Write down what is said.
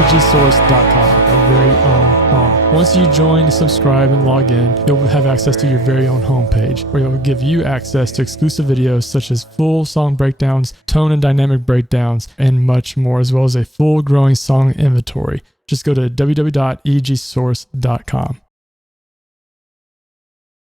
the.egsource.com, our very own home. Once you join, subscribe, and log in, you'll have access to your very own homepage, where it will give you access to exclusive videos such as full song breakdowns, tone and dynamic breakdowns, and much more, as well as a full growing song inventory. Just go to www.egsource.com.